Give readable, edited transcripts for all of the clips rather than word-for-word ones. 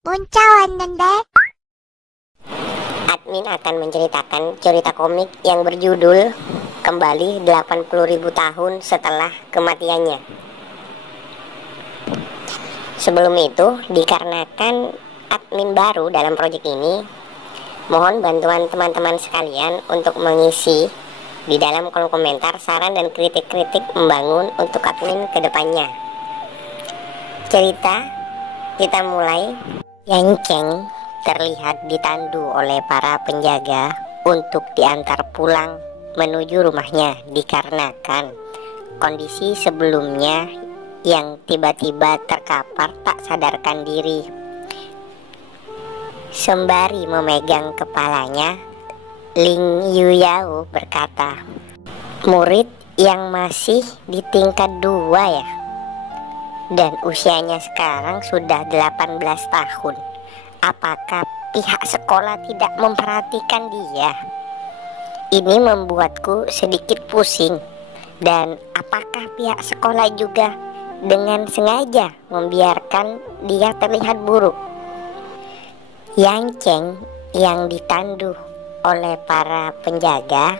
문자 왔는데? Admin akan menceritakan cerita komik yang berjudul Kembali 80.000 tahun setelah kematiannya. Sebelum itu, dikarenakan admin baru dalam proyek ini, mohon bantuan teman-teman sekalian untuk mengisi di dalam kolom komentar saran dan kritik-kritik membangun untuk admin ke depannya. Cerita kita mulai. Yanceng terlihat ditandu oleh para penjaga untuk diantar pulang menuju rumahnya dikarenakan kondisi sebelumnya yang tiba-tiba terkapar tak sadarkan diri. Sembari memegang kepalanya, Ling Yuyao berkata, "Murid yang masih di tingkat 2 ya? Dan usianya sekarang sudah 18 tahun. Apakah pihak sekolah tidak memperhatikan dia? Ini membuatku sedikit pusing. Dan apakah pihak sekolah juga dengan sengaja membiarkan dia terlihat buruk?" Yanceng yang ditandu oleh para penjaga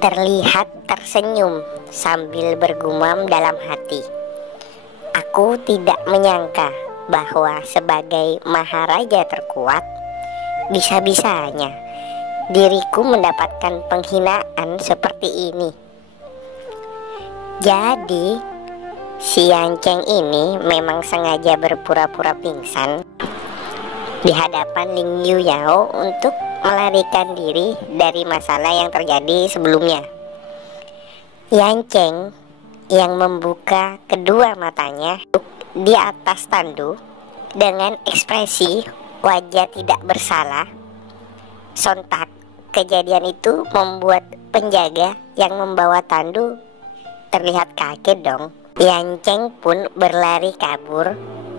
terlihat tersenyum sambil bergumam dalam hati, "Aku tidak menyangka bahwa sebagai maharaja terkuat, bisa-bisanya diriku mendapatkan penghinaan seperti ini." Jadi, si Yanceng ini memang sengaja berpura-pura pingsan di hadapan Ling Yuyao untuk melarikan diri dari masalah yang terjadi sebelumnya. Yanceng yang membuka kedua matanya di atas tandu dengan ekspresi wajah tidak bersalah. Sontak kejadian itu membuat penjaga yang membawa tandu terlihat kaget dong. Yanceng pun berlari kabur,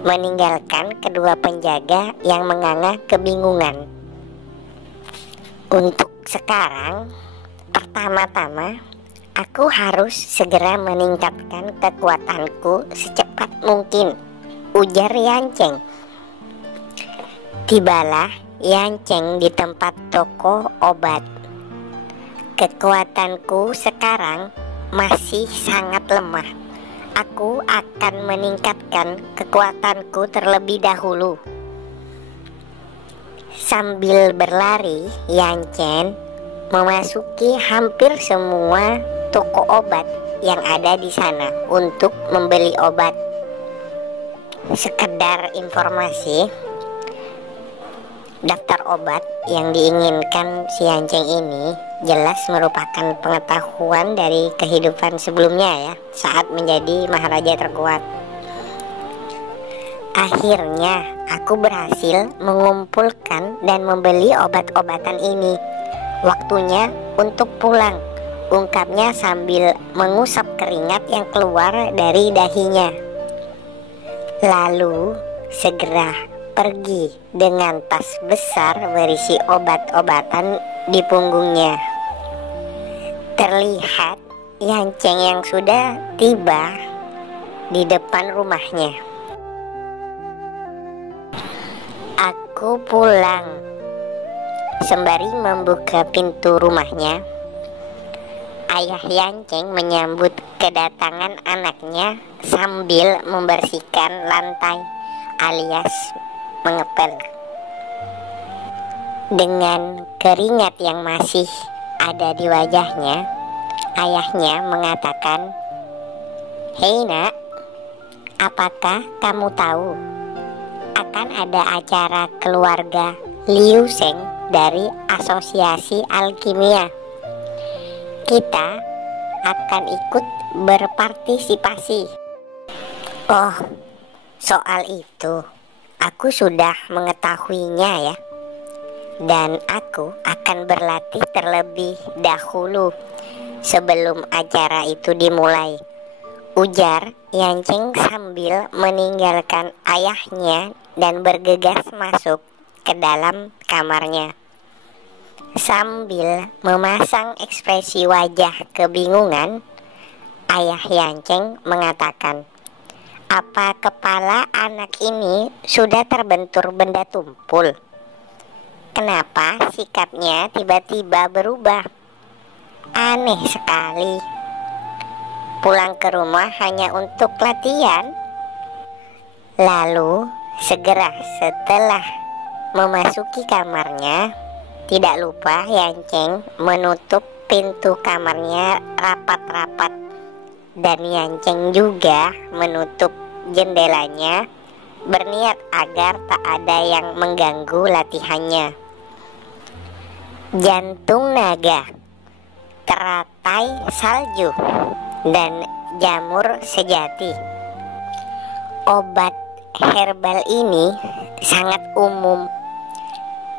meninggalkan kedua penjaga yang menganga kebingungan. Untuk sekarang, pertama-tama aku harus segera meningkatkan kekuatanku secepat mungkin, ujar Yanceng. Tibalah Yanceng di tempat toko obat. "Kekuatanku sekarang masih sangat lemah. Aku akan meningkatkan kekuatanku terlebih dahulu." Sambil berlari, Yanceng memasuki hampir semua toko obat yang ada di sana untuk membeli obat. Sekedar informasi, daftar obat yang diinginkan si Yanceng ini jelas merupakan pengetahuan dari kehidupan sebelumnya ya, saat menjadi maharaja terkuat. Akhirnya aku berhasil mengumpulkan dan membeli obat-obatan ini. Waktunya untuk pulang, ungkapnya sambil mengusap keringat yang keluar dari dahinya. Lalu segera pergi dengan tas besar berisi obat-obatan di punggungnya. Terlihat Yanceng yang sudah tiba di depan rumahnya. "Aku pulang." Sembari membuka pintu rumahnya, ayah Yanceng menyambut kedatangan anaknya sambil membersihkan lantai alias mengepel. Dengan keringat yang masih ada di wajahnya, ayahnya mengatakan, "Hei nak, apakah kamu tahu akan ada acara keluarga Liu Sheng dari Asosiasi Alkimia? Kita akan ikut berpartisipasi." "Oh, soal itu aku sudah mengetahuinya ya. Dan aku akan berlatih terlebih dahulu sebelum acara itu dimulai," ujar Yanceng sambil meninggalkan ayahnya dan bergegas masuk ke dalam kamarnya. Sambil memasang ekspresi wajah kebingungan, ayah Yanceng mengatakan, Apa kepala anak ini sudah terbentur benda tumpul? Kenapa sikapnya tiba-tiba berubah? Aneh sekali. Pulang ke rumah hanya untuk latihan. Lalu segera setelah memasuki kamarnya, tidak lupa Yanceng menutup pintu kamarnya rapat-rapat, dan Yanceng juga menutup jendelanya, berniat agar tak ada yang mengganggu latihannya. Jantung naga, teratai salju, dan jamur sejati. Obat herbal ini sangat umum,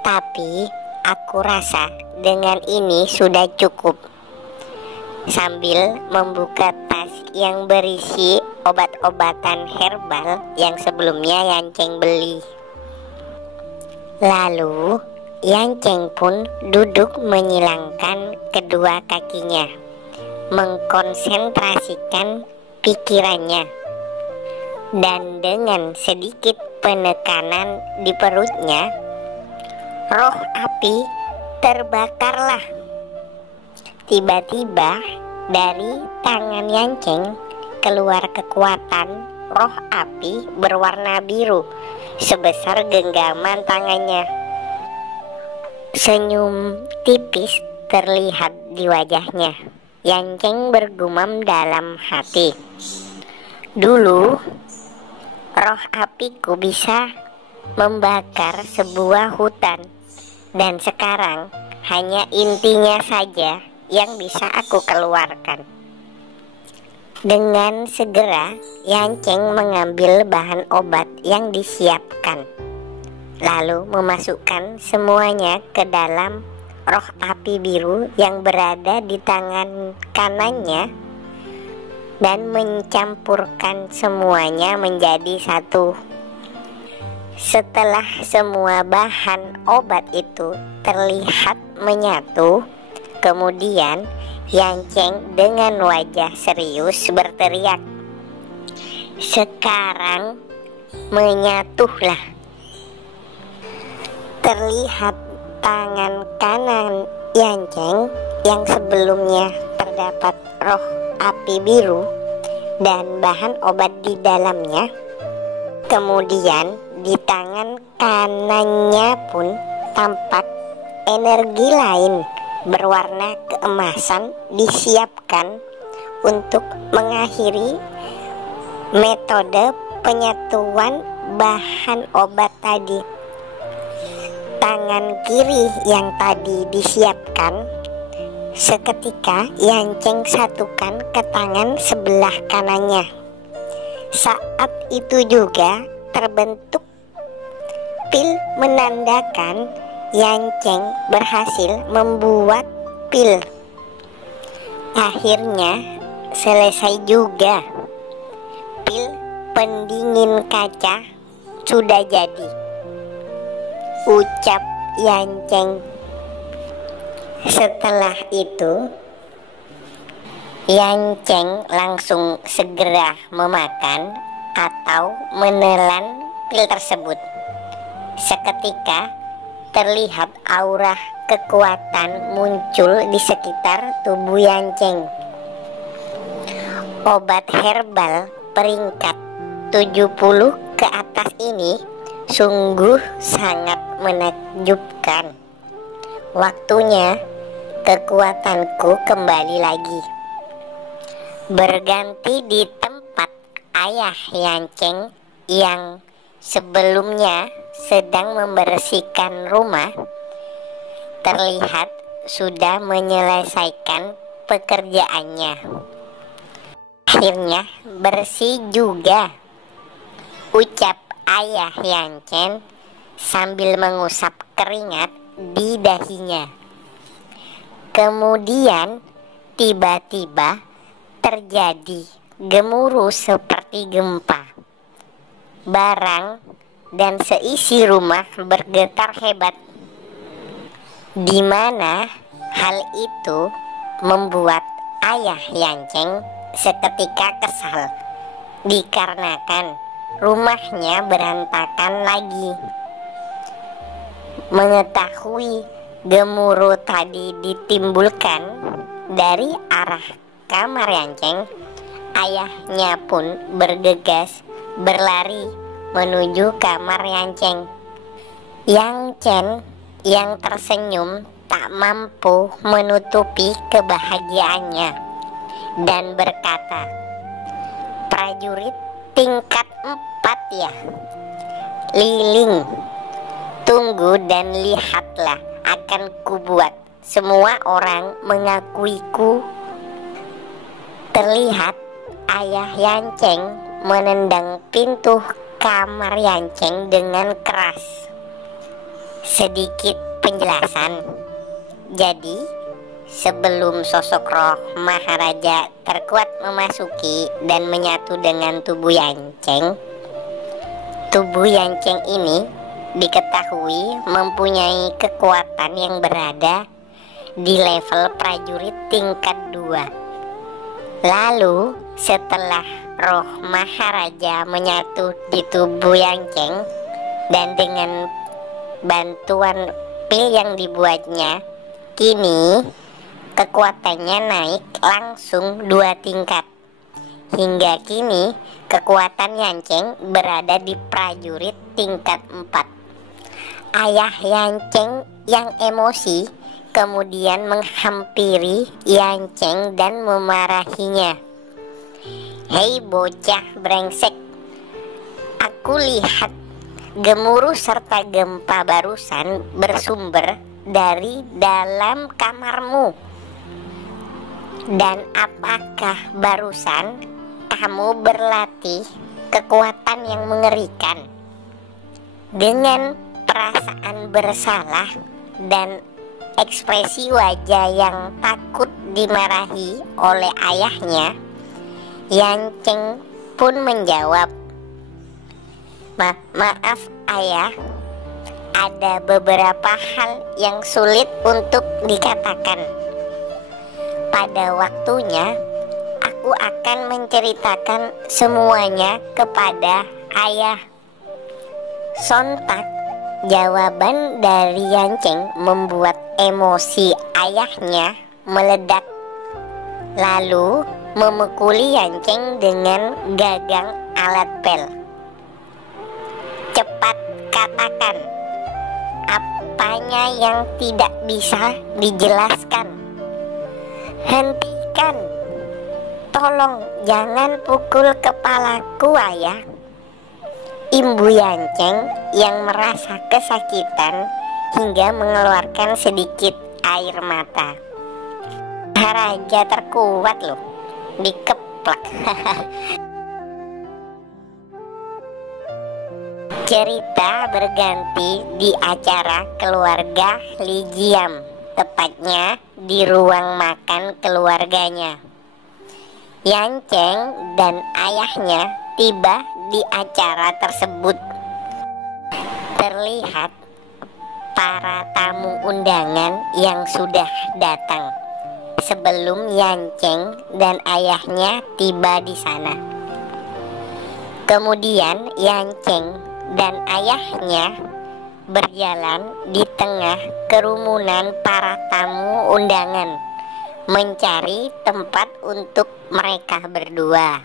tapi aku rasa dengan ini sudah cukup. Sambil membuka tas yang berisi obat-obatan herbal yang sebelumnya Yanceng beli. Lalu Yanceng pun duduk menyilangkan kedua kakinya, mengkonsentrasikan pikirannya, dan dengan sedikit penekanan di perutnya, roh api terbakarlah. Tiba-tiba dari tangan Yanceng keluar kekuatan roh api berwarna biru sebesar genggaman tangannya. Senyum tipis terlihat di wajahnya. Yanceng bergumam dalam hati, "Dulu roh apiku bisa membakar sebuah hutan, dan sekarang hanya intinya saja yang bisa aku keluarkan." Dengan segera Yanceng mengambil bahan obat yang disiapkan, lalu memasukkan semuanya ke dalam roh api biru yang berada di tangan kanannya, dan mencampurkan semuanya menjadi satu. Setelah semua bahan obat itu terlihat menyatu, kemudian Yanceng dengan wajah serius berteriak, "Sekarang menyatulah." Terlihat tangan kanan Yanceng yang sebelumnya terdapat roh api biru dan bahan obat di dalamnya. Kemudian di tangan kanannya pun tampak energi lain berwarna keemasan disiapkan untuk mengakhiri metode penyatuan bahan obat tadi. Tangan kiri yang tadi disiapkan seketika Yanceng satukan ke tangan sebelah kanannya. Saat itu juga terbentuk pil menandakan Yanceng berhasil membuat pil. Akhirnya selesai juga. Pil pendingin kaca sudah jadi, ucap Yanceng. Setelah itu Yanceng langsung segera memakan atau menelan pil tersebut. Seketika terlihat aura kekuatan muncul di sekitar tubuh Yanceng. Obat herbal peringkat 70 ke atas ini sungguh sangat menakjubkan. Waktunya kekuatanku kembali lagi. Berganti di tempat ayah Yanceng yang sebelumnya sedang membersihkan rumah, terlihat sudah menyelesaikan pekerjaannya. Akhirnya bersih juga, ucap ayah Yanceng sambil mengusap keringat di dahinya. Kemudian tiba-tiba terjadi gemuruh seperti gempa. Barang dan seisi rumah bergetar hebat, di mana hal itu membuat ayah Yanceng seketika kesal dikarenakan rumahnya berantakan lagi. Mengetahui gemuruh tadi ditimbulkan dari arah kamar Yanceng, ayahnya pun bergegas berlari menuju kamar Yanceng. Yanceng yang tersenyum tak mampu menutupi kebahagiaannya dan berkata, "Prajurit tingkat 4 ya? Liling, tunggu dan lihatlah, akan kubuat semua orang mengakuiku." Terlihat ayah Yanceng menendang pintu kamar Yanceng dengan keras. Sedikit penjelasan. Jadi, sebelum sosok roh Maharaja terkuat memasuki dan menyatu dengan tubuh Yanceng, tubuh Yanceng ini diketahui mempunyai kekuatan yang berada di level prajurit tingkat 2. Lalu setelah roh Maharaja menyatu di tubuh Yanceng dan dengan bantuan pil yang dibuatnya, kini kekuatannya naik langsung 2 tingkat. Hingga kini kekuatan Yanceng berada di prajurit tingkat 4. Ayah Yanceng yang emosi kemudian menghampiri Yanceng dan memarahinya. "Hei bocah brengsek, aku lihat gemuruh serta gempa barusan bersumber dari dalam kamarmu. Dan apakah barusan kamu berlatih kekuatan yang mengerikan?" Dengan perasaan bersalah dan ekspresi wajah yang takut dimarahi oleh ayahnya, Yanceng pun menjawab, Maaf ayah, ada beberapa hal yang sulit untuk dikatakan. Pada waktunya, aku akan menceritakan semuanya kepada ayah." Sontak jawaban dari Yanceng membuat emosi ayahnya meledak, lalu memukuli Yanceng dengan gagang alat pel. "Cepat katakan, apanya yang tidak bisa dijelaskan? Hentikan, tolong jangan pukul kepalaku ayah." Imbu Yanceng yang merasa kesakitan hingga mengeluarkan sedikit air mata. Maharaja terkuat loh, dikeplak. Cerita berganti di acara keluarga Li Jiam, tepatnya di ruang makan keluarganya. Yanceng dan ayahnya tiba di acara tersebut. Terlihat para tamu undangan yang sudah datang sebelum Yanceng dan ayahnya tiba di sana. Kemudian Yanceng dan ayahnya berjalan di tengah kerumunan para tamu undangan mencari tempat untuk mereka berdua.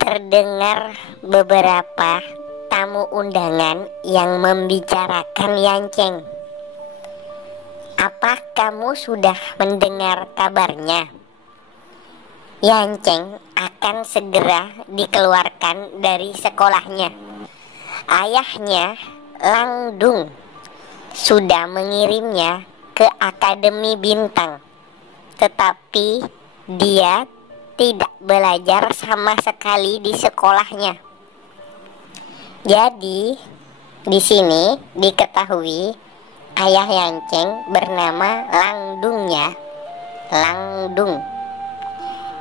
Terdengar beberapa tamu undangan yang membicarakan Yanceng. "Apa kamu sudah mendengar kabarnya? Yanceng akan segera dikeluarkan dari sekolahnya. Ayahnya, Lang Dung, sudah mengirimnya ke Akademi Bintang, tetapi dia tidak belajar sama sekali di sekolahnya." Jadi, di sini diketahui ayah Yanceng bernama Lang Dungnya, Lang Dung.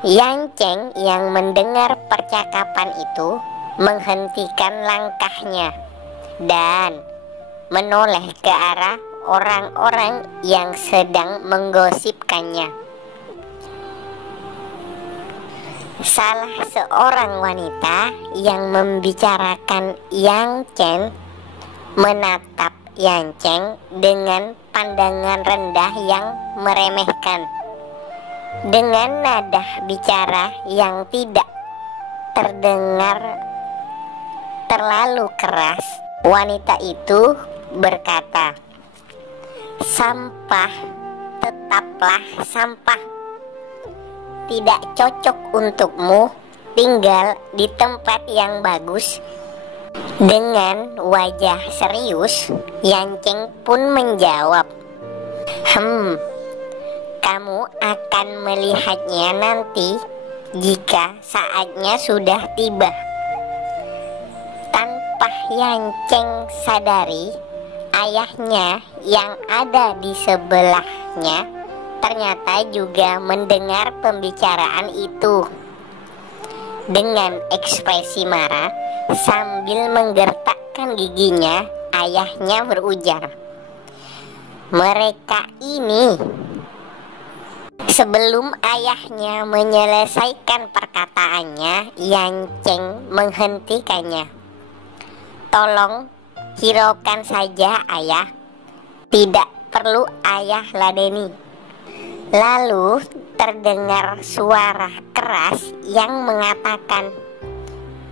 Yanceng yang mendengar percakapan itu menghentikan langkahnya dan menoleh ke arah orang-orang yang sedang menggosipkannya. Salah seorang wanita yang membicarakan Yang Chen menatap Yang Chen dengan pandangan rendah yang meremehkan. Dengan nada bicara yang tidak terdengar terlalu keras, wanita itu berkata, "Sampah tetaplah sampah. Tidak cocok untukmu tinggal di tempat yang bagus." Dengan wajah serius, Yang Chen pun menjawab, kamu akan melihatnya nanti jika saatnya sudah tiba." Tanpa Yang Chen sadari, ayahnya yang ada di sebelahnya ternyata juga mendengar pembicaraan itu. Dengan ekspresi marah sambil menggertakkan giginya, ayahnya berujar, "Mereka ini..." Sebelum ayahnya menyelesaikan perkataannya, Yang Chen menghentikannya. "Tolong hiraukan saja, ayah. Tidak perlu ayah ladeni." Lalu terdengar suara keras yang mengatakan,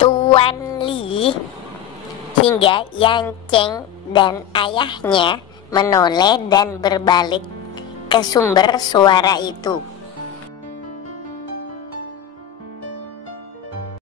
"Tuan Li," hingga Yang Chen dan ayahnya menoleh dan berbalik ke sumber suara itu.